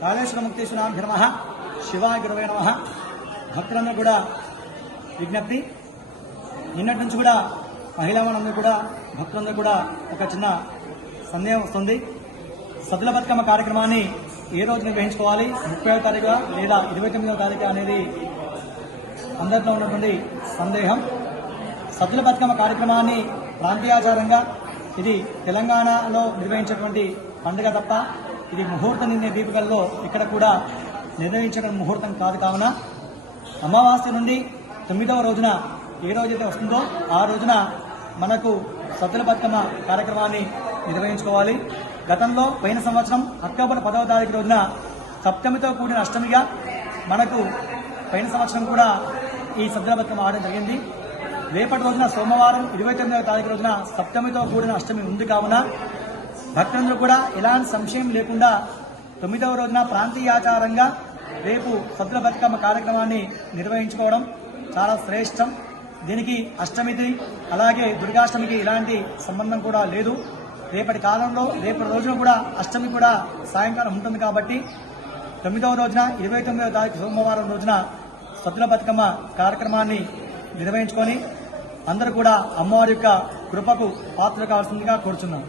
కాళేశ్వర ముక్తేశ్వరాభ్య నమః శివాయ గురవే నమః. భక్తులందరూ కూడా విజ్ఞప్తి, నిన్నటి నుంచి కూడా మహిళలందరూ కూడా భక్తులందరూ కూడా ఒక చిన్న సందేహం వస్తుంది. సద్దుల బతుకమ్మ కార్యక్రమాన్ని ఏ రోజు నిర్వహించుకోవాలి, 30వ తారీఖు లేదా 29వ తారీఖు అనేది అందరిలో ఉన్నటువంటి సందేహం. సద్దుల బతుకమ్మ కార్యక్రమాన్ని ప్రాంతీయాచారంగా ఇది తెలంగాణలో నిర్వహించేటువంటి పండుగ తప్ప ఇది ముహూర్త నిర్ణయ దీపికల్లో ఇక్కడ కూడా నిర్ణయించిన ముహూర్తం కాదు. కావున అమావాస్య నుండి 9వ రోజున ఏ రోజైతే వస్తుందో ఆ రోజున మనకు సద్దుల బతుకమ్మ కార్యక్రమాన్ని నిర్వహించుకోవాలి. గతంలో పోయిన సంవత్సరం అక్టోబర్ 10వ తారీఖు రోజున సప్తమితో కూడిన అష్టమిగా మనకు పోయిన సంవత్సరం కూడా ఈ సద్దుల బతుకమ్మ ఆడడం జరిగింది. రేపటి రోజున సోమవారం 29వ తారీఖు రోజున సప్తమితో కూడిన అష్టమి ఉంది. కావున భక్తులందరూ కూడా ఎలాంటి సంశయం లేకుండా 9వ రోజున ప్రాంతీయాచారంగా రేపు సద్దుల బతుకమ్మ కార్యక్రమాన్ని నిర్వహించుకోవడం చాలా శ్రేష్టం. దీనికి అష్టమికి అలాగే దుర్గాష్టమికి ఇలాంటి సంబంధం కూడా లేదు. రేపటి కాలంలో రేపటి రోజున కూడా అష్టమి కూడా సాయంకాలం ఉంటుంది కాబట్టి 9వ రోజున 29వ తారీఖు సోమవారం రోజున సద్దుల బతుకమ్మ కార్యక్రమాన్ని నిర్వహించుకొని అందరూ కూడా అమ్మవారి యొక్క కృపకు పాత్ర కావాల్సిందిగా కోరుచున్నాం.